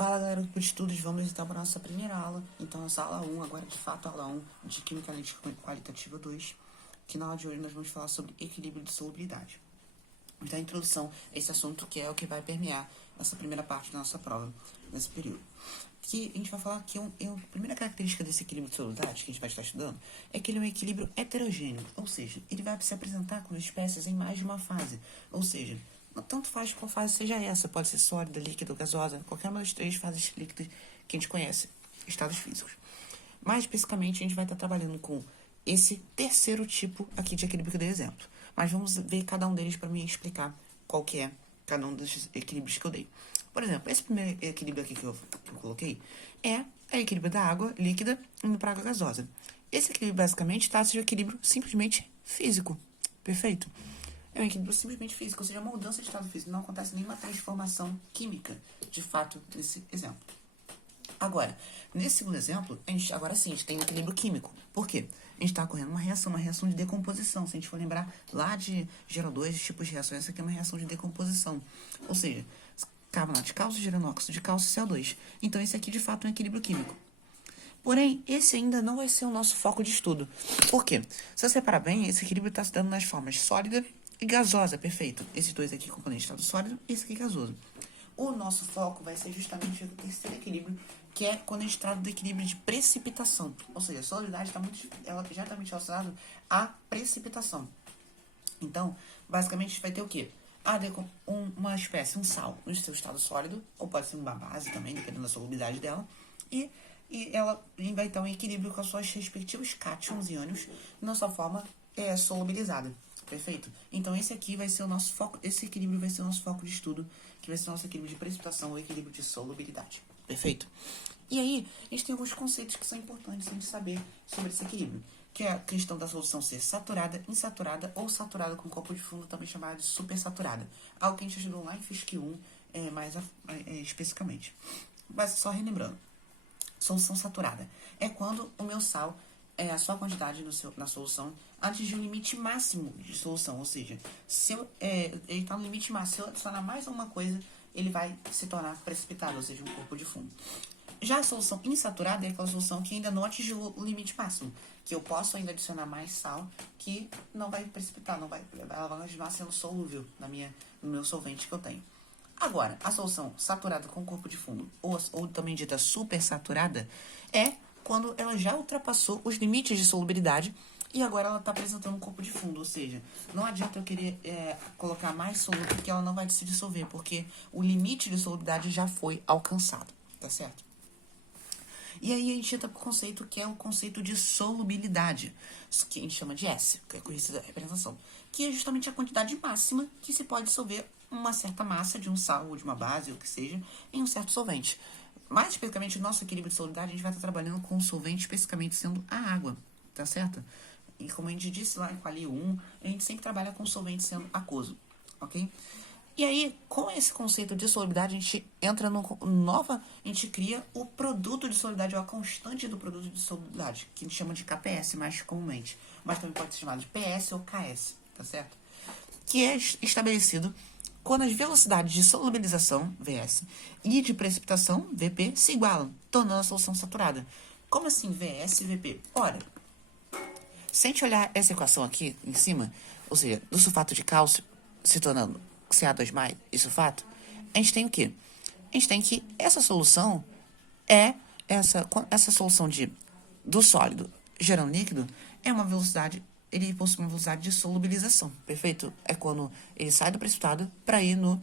Fala galera do Grupo de Estudos, vamos então para a nossa primeira aula. Então essa aula 1, agora de fato aula 1 de Química Analítica Qualitativa 2, que na aula de hoje nós vamos falar sobre equilíbrio de solubilidade. Vamos dar a introdução a esse assunto que é o que vai permear essa primeira parte da nossa prova, nesse período. Que a gente vai falar que a primeira característica desse equilíbrio de solubilidade que a gente vai estar estudando é que ele é um equilíbrio heterogêneo, ou seja, ele vai se apresentar com as espécies em mais de uma fase, ou seja, tanto faz qual fase seja essa, pode ser sólida, líquida ou gasosa, qualquer uma das três fases líquidas que a gente conhece, estados físicos. Mais especificamente, a gente vai estar trabalhando com esse terceiro tipo aqui de equilíbrio que eu dei exemplo. Mas vamos ver cada um deles para me explicar qual que é cada um dos equilíbrios que eu dei. Por exemplo, esse primeiro equilíbrio aqui que eu coloquei é o equilíbrio da água líquida indo para a água gasosa. Esse equilíbrio basicamente trata-se de um equilíbrio simplesmente físico. Perfeito? É um equilíbrio simplesmente físico, ou seja, uma mudança de estado físico. Não acontece nenhuma transformação química, de fato, nesse exemplo. Agora, nesse segundo exemplo, agora sim, a gente tem um equilíbrio químico. Por quê? A gente está ocorrendo uma reação de decomposição. Se a gente for lembrar lá de GeO2, tipos de reações, essa aqui é uma reação de decomposição. Ou seja, carbonato de cálcio gerando óxido de cálcio e CO2. Então, esse aqui, de fato, é um equilíbrio químico. Porém, esse ainda não vai ser o nosso foco de estudo. Por quê? Se você reparar bem, esse equilíbrio está se dando nas formas sólida e gasosa, perfeito. Esses dois aqui, componentes estado sólido, e esse aqui gasoso. O nosso foco vai ser justamente o terceiro equilíbrio, que é quando a gente trata do equilíbrio de precipitação. Ou seja, a solubilidade ela já está muito relacionada à precipitação. Então, basicamente, a gente vai ter o quê? Uma espécie, um sal, no seu estado sólido, ou pode ser uma base também, dependendo da solubilidade dela, e ela vai estar em equilíbrio com as suas respectivos cátions e ânions na sua forma solubilizada. Perfeito? Então, esse aqui vai ser o nosso foco, esse equilíbrio vai ser o nosso foco de estudo, que vai ser o nosso equilíbrio de precipitação ou equilíbrio de solubilidade. Perfeito? E aí, a gente tem alguns conceitos que são importantes a gente saber sobre esse equilíbrio, que é a questão da solução ser saturada, insaturada ou saturada com corpo de fundo, também chamada de supersaturada. Algo que a gente estudou lá em Física 1, mais especificamente. Mas só relembrando, solução saturada é quando o meu sal, a sua quantidade na solução, atingir o limite máximo de solução. Ou seja, se ele está no limite máximo, se eu adicionar mais alguma coisa, ele vai se tornar precipitado, ou seja, um corpo de fundo. Já a solução insaturada é aquela solução que ainda não atingiu o limite máximo, que eu posso ainda adicionar mais sal, que não vai precipitar, ela vai continuar sendo solúvel no meu solvente que eu tenho. Agora, a solução saturada com corpo de fundo, ou também dita supersaturada, é quando ela já ultrapassou os limites de solubilidade e agora ela está apresentando um corpo de fundo. Ou seja, não adianta eu querer colocar mais solúvel, porque ela não vai se dissolver, porque o limite de solubilidade já foi alcançado, tá certo? E aí a gente entra para o conceito que é o conceito de solubilidade, que a gente chama de S, que é conhecida a representação, que é justamente a quantidade máxima que se pode dissolver uma certa massa de um sal ou de uma base, ou o que seja, em um certo solvente. Mais especificamente, o nosso equilíbrio de solubilidade, a gente vai estar trabalhando com um solvente especificamente sendo a água, tá certo? E como a gente disse lá em Quali 1, a gente sempre trabalha com solvente sendo aquoso, ok? E aí, com esse conceito de solubilidade, a gente entra a gente cria o produto de solubilidade, ou a constante do produto de solubilidade, que a gente chama de KPS mais comumente, mas também pode ser chamado de PS ou KS, tá certo? Que é estabelecido quando as velocidades de solubilização, VS, e de precipitação, VP, se igualam, tornando a solução saturada. Como assim VS e VP? Ora, se a gente olhar essa equação aqui em cima, ou seja, do sulfato de cálcio se tornando Ca2+, e sulfato, a gente tem o quê? A gente tem que essa solução essa solução do sólido gerando líquido é uma velocidade, ele possui uma velocidade de solubilização, perfeito? É quando ele sai do precipitado para ir no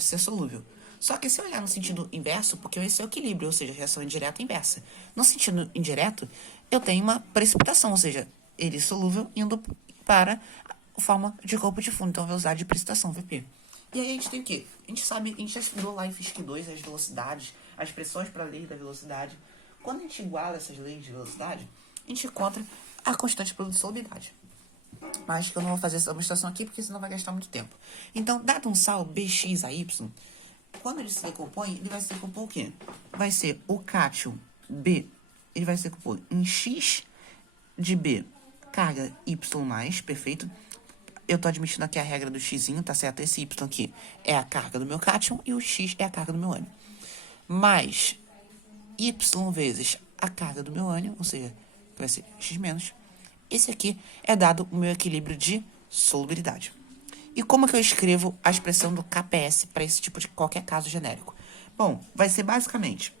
ser solúvel. Só que se eu olhar no sentido inverso, porque esse é o equilíbrio, ou seja, reação indireta e inversa. No sentido indireto, eu tenho uma precipitação, ou seja, ele solúvel indo para a forma de corpo de fundo, então a velocidade de precipitação, VP. E aí a gente tem o quê? A gente já estudou lá em Física 2 as velocidades, as pressões para a lei da velocidade. Quando a gente iguala essas leis de velocidade, a gente encontra a constante de produto de solubilidade. Mas que eu não vou fazer essa demonstração aqui, porque senão vai gastar muito tempo. Então, dado um sal Bx a Y, quando ele se decompõe, ele vai se decompor o quê? Vai ser o cátion B, ele vai se decompor em X de B, carga Y+, perfeito? Eu tô admitindo aqui a regra do xzinho, tá certo? Esse Y aqui é a carga do meu cátion e o X é a carga do meu ânion. mais y vezes a carga do meu ânion, ou seja, que vai ser x menos. Esse aqui é dado o meu equilíbrio de solubilidade. E como que eu escrevo a expressão do KPS para esse tipo de qualquer caso genérico? Bom, vai ser basicamente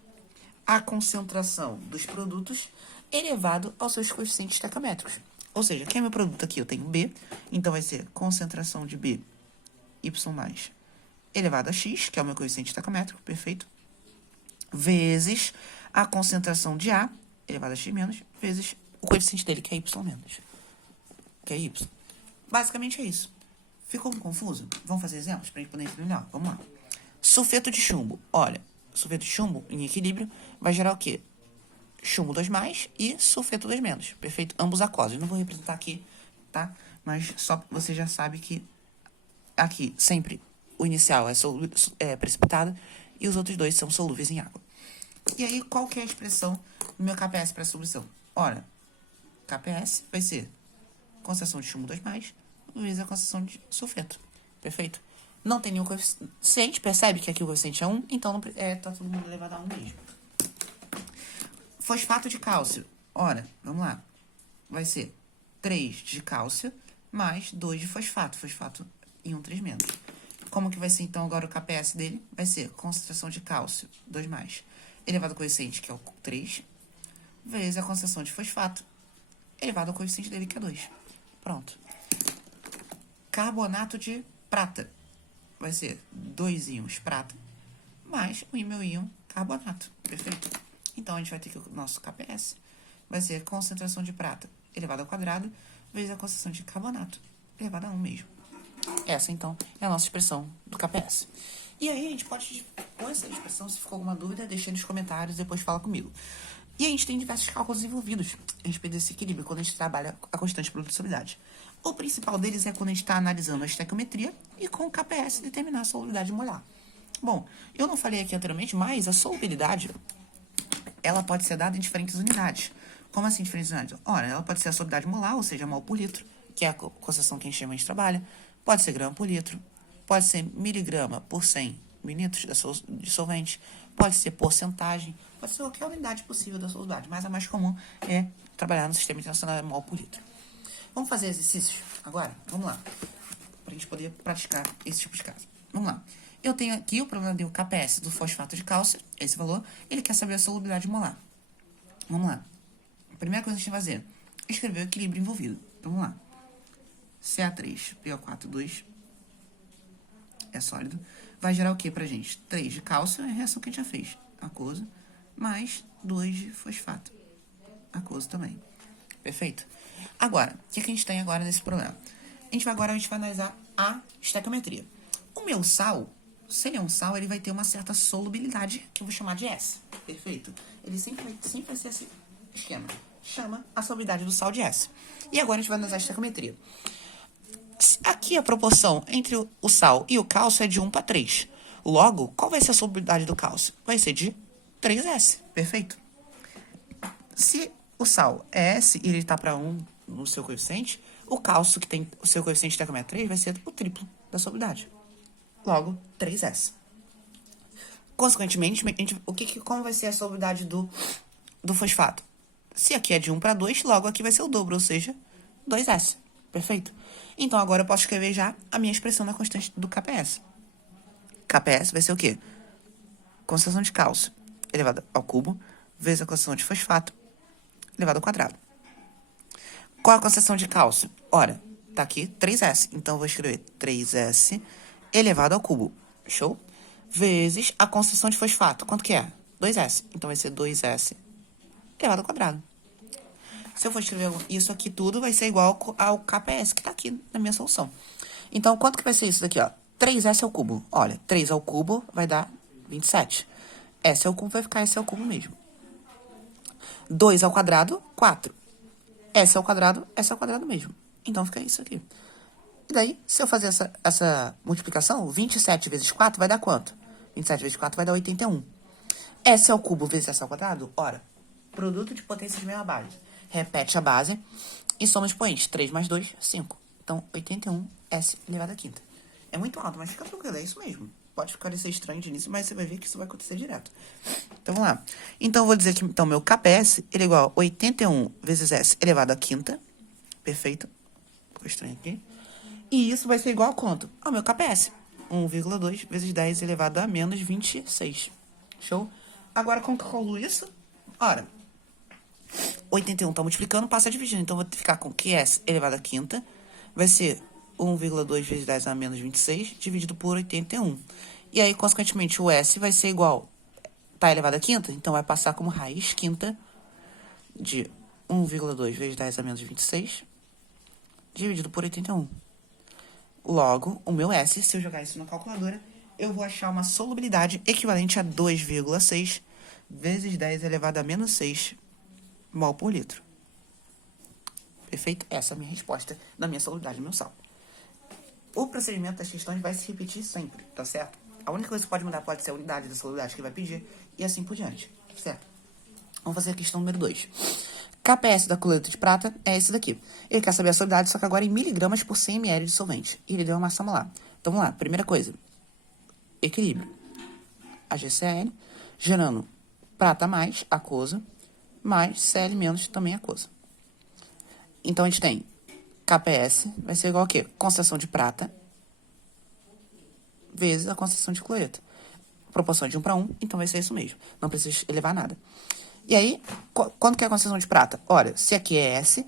a concentração dos produtos elevado aos seus coeficientes estequiométricos. Ou seja, quem é meu produto aqui? Eu tenho B, então vai ser concentração de B, y mais, elevado a x, que é o meu coeficiente estequiométrico, perfeito, vezes a concentração de A, elevado a x menos, vezes o coeficiente dele, que é y menos, que é y. Basicamente é isso. Ficou confuso? Vamos fazer exemplos para a gente poder entender melhor? Vamos lá. Sulfeto de chumbo. Olha, sulfeto de chumbo em equilíbrio vai gerar o quê? Chumbo 2+, e sulfeto 2-. Perfeito? Ambos aquosos. Não vou representar aqui, tá? Mas só você já sabe que aqui sempre o inicial é precipitado e os outros dois são solúveis em água. E aí, qual que é a expressão do meu KPS para a solução? Ora, KPS vai ser concentração de chumbo 2+, vezes a concentração de sulfeto. Perfeito? Não tem nenhum coeficiente, percebe que aqui o coeficiente é 1, então tá todo mundo elevado a 1 mesmo. Fosfato de cálcio. Ora, vamos lá. Vai ser 3 de cálcio mais 2 de fosfato. Fosfato em 3-. Como que vai ser, então, agora o KPS dele? Vai ser concentração de cálcio, 2+, elevado ao coeficiente, que é o 3, vezes a concentração de fosfato, elevado ao coeficiente dele, que é 2. Pronto. Carbonato de prata. Vai ser 2 íons prata, mais o meu íon carbonato. Perfeito? Então, a gente vai ter que o nosso KPS vai ser concentração de prata elevado ao quadrado, vezes a concentração de carbonato elevado a 1 mesmo. Essa, então, é a nossa expressão do KPS. E aí, a gente pode, com essa expressão, se ficou alguma dúvida, deixa nos comentários, depois fala comigo. E a gente tem diversos cálculos envolvidos a respeito desse equilíbrio quando a gente trabalha a constante de produtividade. O principal deles é quando a gente está analisando a estequiometria e com o KPS determinar a solubilidade molar. Bom, eu não falei aqui anteriormente, mas a solubilidade, ela pode ser dada em diferentes unidades. Como assim diferentes unidades? Ora, ela pode ser a solubilidade molar, ou seja, mol por litro, que é a concentração que a gente trabalha. Pode ser grama por litro, pode ser miligrama por 100 mililitros de solvente, pode ser porcentagem, pode ser qualquer unidade possível da solubilidade, mas a mais comum é trabalhar no sistema internacional mol por litro. Vamos fazer exercícios agora? Vamos lá, para a gente poder praticar esse tipo de caso. Vamos lá. Eu tenho aqui o problema do KPS do fosfato de cálcio, esse valor, ele quer saber a solubilidade molar. Vamos lá. A primeira coisa que a gente vai fazer é escrever o equilíbrio envolvido. Então, vamos lá. Ca3, PO4, 2 é sólido. Vai gerar o que pra gente? 3 de cálcio é a reação que a gente já fez. Aquoso. Mais 2 de fosfato. Aquoso também. Perfeito? Agora, o que a gente tem agora nesse problema? Agora a gente vai analisar a estequiometria. O meu sal, se ele é um sal, ele vai ter uma certa solubilidade, que eu vou chamar de S. Perfeito? Ele sempre vai ser esse esquema. Chama a solubilidade do sal de S. E agora a gente vai analisar a estequiometria. Aqui a proporção entre o sal e o cálcio é de 1 para 3. Logo, qual vai ser a solubilidade do cálcio? Vai ser de 3S. Perfeito? Se o sal é S e ele está para 1 no seu coeficiente, o cálcio que tem o seu coeficiente estequiométrico 3 vai ser o triplo da solubilidade. Logo, 3S. Consequentemente, como vai ser a solubilidade do fosfato? Se aqui é de 1 para 2, logo aqui vai ser o dobro, ou seja, 2S. Perfeito? Então, agora eu posso escrever já a minha expressão na constante do KPS. KPS vai ser o quê? Concentração de cálcio elevado ao cubo, vezes a concentração de fosfato elevado ao quadrado. Qual é a concentração de cálcio? Ora, tá aqui 3S. Então, eu vou escrever 3S elevado ao cubo. Show? Vezes a concentração de fosfato. Quanto que é? 2S. Então, vai ser 2S elevado ao quadrado. Se eu for escrever isso aqui tudo, vai ser igual ao KPS, que tá aqui na minha solução. Então, quanto que vai ser isso daqui, ó? 3S ao cubo. Olha, 3 ao cubo vai dar 27. S ao cubo vai ficar S ao cubo mesmo. 2 ao quadrado, 4. S ao quadrado mesmo. Então, fica isso aqui. E daí, se eu fazer essa multiplicação, 27 vezes 4 vai dar quanto? 27 vezes 4 vai dar 81. S ao cubo vezes S ao quadrado, ora, produto de potências de mesma base. Repete a base e soma expoentes. 3 mais 2, 5. Então, 81S elevado à quinta. É muito alto, mas fica tranquilo, é isso mesmo. pode parecer estranho de início, mas você vai ver que isso vai acontecer direto. Então, vamos lá. Então, eu vou dizer que então, meu KPS ele é igual a 81 vezes S elevado à quinta. Perfeito. Ficou estranho aqui. E isso vai ser igual a quanto? Ao meu KPS. 1,2 vezes 10 elevado a menos 26. Show? Agora, como que eu calculo isso? Ora, 81 tá multiplicando, passa dividindo. Então, vou ficar com QS elevado à quinta. Vai ser 1,2 vezes 10 a menos 26, dividido por 81. E aí, consequentemente, o S vai ser igual... Tá elevado à quinta? Então, vai passar como raiz quinta de 1,2 vezes 10 a menos 26, dividido por 81. Logo, o meu S, se eu jogar isso na calculadora, eu vou achar uma solubilidade equivalente a 2,6 vezes 10 elevado a menos 6 mol por litro. Perfeito? Essa é a minha resposta da minha solubilidade, do meu sal. O procedimento das questões vai se repetir sempre, tá certo? A única coisa que pode mudar pode ser a unidade da solubilidade que ele vai pedir e assim por diante, certo? Vamos fazer a questão número 2. KPS da coleta de prata é esse daqui. Ele quer saber a solubilidade, só que agora em miligramas por 100 ml de solvente. E ele deu uma massa molar. Então, vamos lá. Primeira coisa. Equilíbrio. HCl, gerando prata mais aquosa, mais Cl menos também aquosa. Então, a gente tem KPS, vai ser igual a quê? Concentração de prata vezes a concentração de cloreto. Proporção de 1 para 1, então vai ser isso mesmo. Não precisa elevar nada. E aí, quanto que é a concentração de prata? Olha, se aqui é S,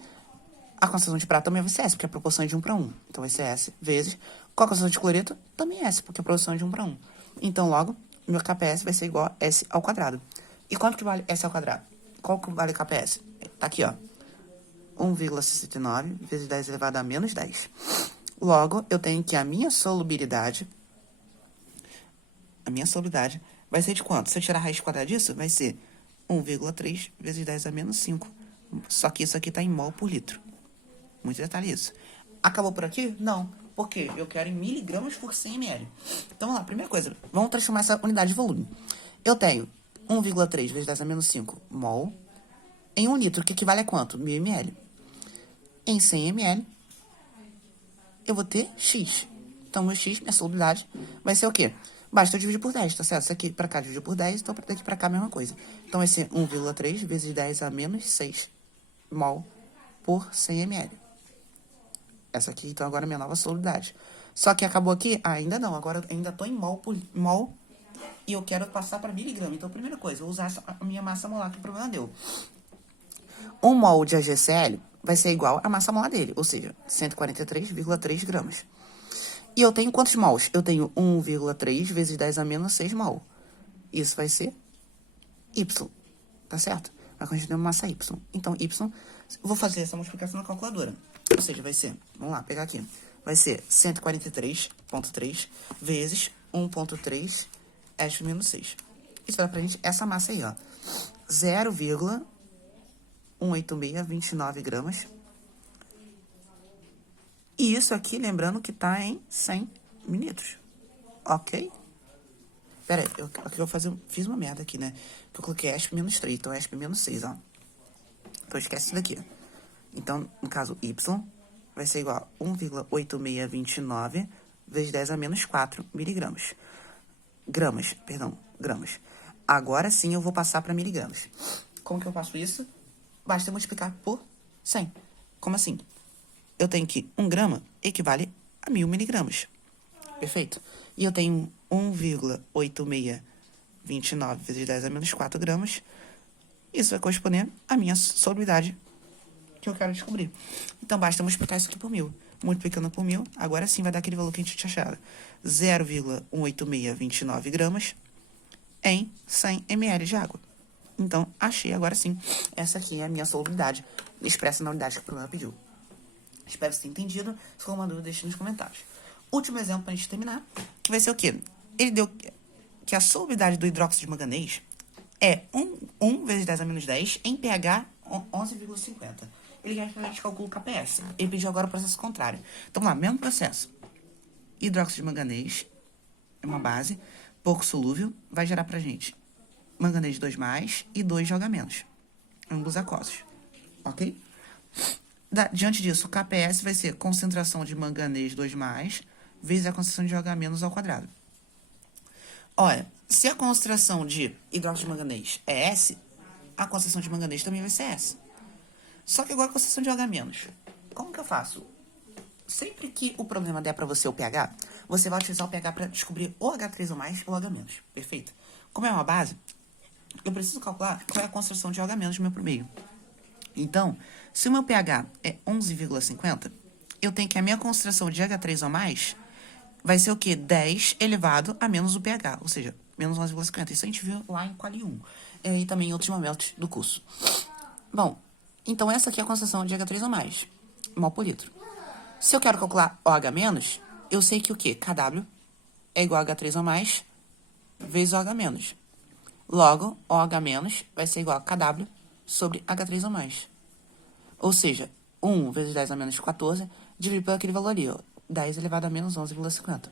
a concentração de prata também vai ser S, porque a proporção é de 1 para 1. Então, vai ser S vezes... Qual a concentração de cloreto? Também é S, porque a proporção é de 1 para 1. Então, logo, meu KPS vai ser igual a S ao quadrado. E quanto que vale S ao quadrado? Qual que vale KPS? Tá aqui, ó. 1,69 vezes 10 elevado a menos 10. Logo, eu tenho que a minha solubilidade vai ser de quanto? Se eu tirar a raiz quadrada disso, vai ser 1,3 vezes 10 a menos 5. Só que isso aqui está em mol por litro. Muito detalhe isso. Acabou por aqui? Não. Por quê? Eu quero em miligramas por 100 ml. Então, vamos lá. Primeira coisa. Vamos transformar essa unidade de volume. Eu tenho 1,3 vezes 10 a menos 5 mol em 1 litro, que equivale a quanto? 1000 ml. Em 100 ml, eu vou ter X. Então, meu X, minha solubilidade, vai ser o quê? Basta eu dividir por 10, tá certo? Isso aqui pra cá dividir por 10, então daqui pra cá a mesma coisa. Então, vai ser 1,3 vezes 10 a menos 6 mol por 100 ml. Essa aqui, então, agora é minha nova solubilidade. Só que acabou aqui? Ainda não. Agora eu ainda tô em mol por mol e eu quero passar para miligrama. Então, primeira coisa, eu vou usar a minha massa molar, que o problema deu. 1 mol de HCl vai ser igual à massa molar dele, ou seja, 143,3 gramas. E eu tenho quantos mols? Eu tenho 1,3 vezes 10 a menos 6 mol. Isso vai ser Y, tá certo? Vai constituir uma massa Y. Então, Y, eu vou fazer essa multiplicação na calculadora. Ou seja, vai ser, vamos lá, pegar aqui. Vai ser 143,3 vezes 1,3 S menos 6. Isso vai dar pra gente essa massa aí, ó. 0,18629 gramas. E isso aqui, lembrando que tá em 100 mililitros. Ok? Pera aí, fiz uma merda aqui, né? Que eu coloquei ESP menos 3, então ESP menos 6, ó. Então esquece isso daqui. Então, no caso, Y vai ser igual a 1,8629 vezes 10 a menos 4 miligramas. Gramas. Agora sim eu vou passar para miligramas. Como que eu faço isso? Basta multiplicar por 100. Como assim? Eu tenho que 1 grama equivale a 1000 miligramas. Perfeito? E eu tenho 1,8629 vezes 10 a menos 4 gramas. Isso vai corresponder à minha solubilidade que eu quero descobrir. Então, basta multiplicar isso aqui por 1000. Multiplicando por 1000, agora sim vai dar aquele valor que a gente tinha achado. 0,18629 gramas em 100 ml de água. Então, achei agora sim. Essa aqui é a minha solubilidade, expressa na unidade que o programa pediu. Espero que você tenha entendido. Se for uma dúvida, deixe nos comentários. Último exemplo para a gente terminar, que vai ser o quê? Ele deu que a solubilidade do hidróxido de manganês é 1 vezes 10 a menos 10 em pH 11,50. Ele quer que a gente calcule o KPS. Ele pediu agora o processo contrário. Então, vamos lá, mesmo processo. Hidróxido de manganês é uma base pouco solúvel, vai gerar pra gente manganês 2+, e 2 de H-, ambos aquosos. Ok? Diante disso, o KPS vai ser concentração de manganês 2+, vezes a concentração de OH- ao quadrado. Olha, se a concentração de hidróxido de manganês é S, a concentração de manganês também vai ser S. Só que agora a concentração de OH-. Como que eu faço? Sempre que o problema der para você o pH, você vai utilizar o pH para descobrir o H3 ou mais ou OH-. Perfeito? Como é uma base, eu preciso calcular qual é a concentração de OH- no meu meio. Então, se o meu pH é 11,50, eu tenho que a minha concentração de H3 ou mais vai ser o quê? 10 elevado a menos o pH, ou seja, menos 11,50. Isso a gente viu lá em Quali 1 e também em outros momentos do curso. Bom, então essa aqui é a concentração de H3 ou mais, mol por litro. Se eu quero calcular OH-, eu sei que o quê? KW é igual a H3 ou mais vezes OH-. Logo, OH- vai ser igual a KW sobre H3 ou mais. Ou seja, 1 vezes 10 a menos 14, dividido por aquele valor ali, ó, 10 elevado a menos 11,50.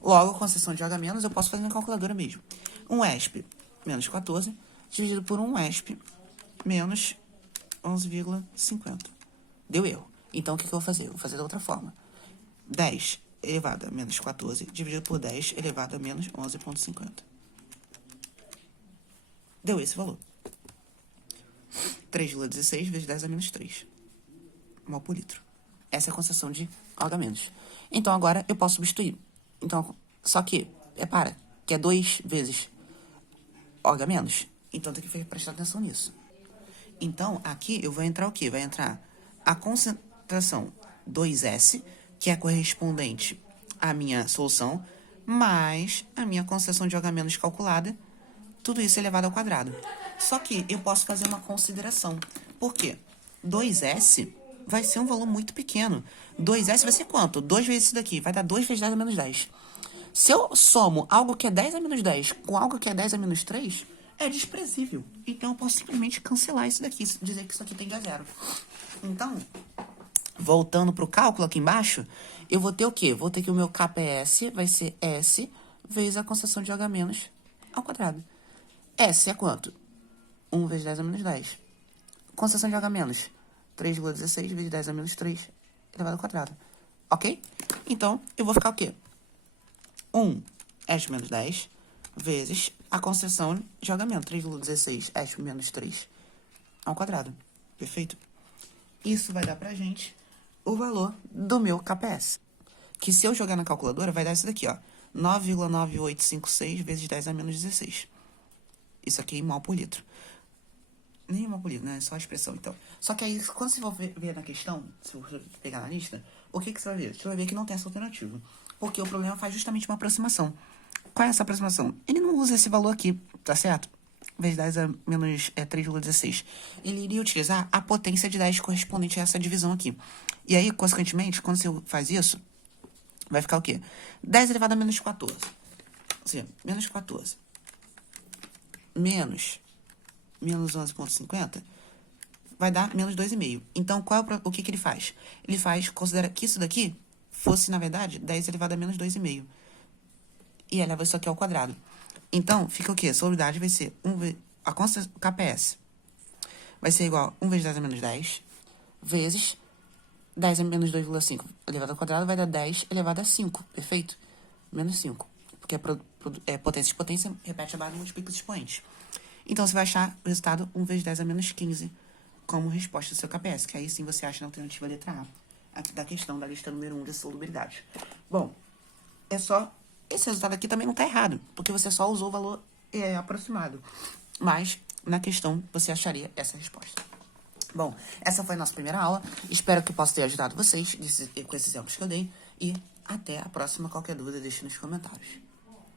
Logo, a concentração de OH- eu posso fazer na calculadora mesmo. 1 ESP menos 14, dividido por 1 ESP menos 11,50. Deu erro. Então, o que eu vou fazer? Eu vou fazer da outra forma. 10 elevado a menos 14, dividido por 10 elevado a menos 11,50. Deu esse valor. 3,16 vezes 10 a menos 3 mol por litro. Essa é a concentração de OH-. Então, agora eu posso substituir. Então, só que, repara, que é 2 vezes OH-. Então, tem que prestar atenção nisso. Então, aqui eu vou entrar o quê? Vai entrar a concentração 2S, que é correspondente à minha solução, mais a minha concentração de OH- calculada, tudo isso elevado ao quadrado. Só que eu posso fazer uma consideração. Por quê? 2S vai ser um valor muito pequeno. 2S vai ser quanto? 2 vezes isso daqui. Vai dar 2 vezes 10 a menos 10. Se eu somo algo que é 10 a menos 10 com algo que é 10 a menos 3, é desprezível. Então, eu posso simplesmente cancelar isso daqui, dizer que isso aqui tende a zero. Então, voltando para o cálculo aqui embaixo, eu vou ter o quê? Vou ter que o meu KPS vai ser S vezes a concentração de OH- ao quadrado. S é quanto? 1 vezes 10 a menos 10. Concentração de OH-, 3,16 vezes 10 a menos 3 elevado ao quadrado. Ok? Então, eu vou ficar o quê? 1 S menos 10 vezes a concentração de OH-, 3,16 S menos 3 ao quadrado. Perfeito? Isso vai dar pra gente o valor do meu KPS. Que se eu jogar na calculadora, vai dar isso daqui, ó. 9,9856 vezes 10 a menos 16. Isso aqui é em mol por litro. Nem mol por litro, né? É só a expressão, então. Só que aí, quando você for ver na questão, se você pegar na lista, o que você vai ver? Você vai ver que não tem essa alternativa. Porque o problema faz justamente uma aproximação. Qual é essa aproximação? Ele não usa esse valor aqui, tá certo? Vezes 10 a menos 3,16. Ele iria utilizar a potência de 10 correspondente a essa divisão aqui. E aí, consequentemente, quando você faz isso, vai ficar o quê? 10 elevado a menos 14. Ou seja, menos 14. Menos 11,50 vai dar menos 2,5. Então, o que ele faz? Ele considera que isso daqui fosse, na verdade, 10 elevado a menos 2,5. E eleva isso aqui ao quadrado. Então, fica o quê? A solubilidade vai ser a constante KPS vai ser igual a 1 vezes 10 a menos 10 vezes 10 a menos 2,5 elevado ao quadrado vai dar 10 elevado a 5, perfeito? Menos 5. Porque é potência de potência, repete a barra e multiplica os expoentes. Então, você vai achar o resultado 1 vezes 10 a menos 15 como resposta do seu KPS, que aí sim você acha na alternativa letra A, aqui da questão da lista número 1 de solubilidade. Bom, é só... Esse resultado aqui também não está errado, porque você só usou o valor aproximado. Mas, na questão, você acharia essa resposta. Bom, essa foi a nossa primeira aula. Espero que eu possa ter ajudado vocês com esses exemplos que eu dei. E até a próxima. Qualquer dúvida, deixe nos comentários.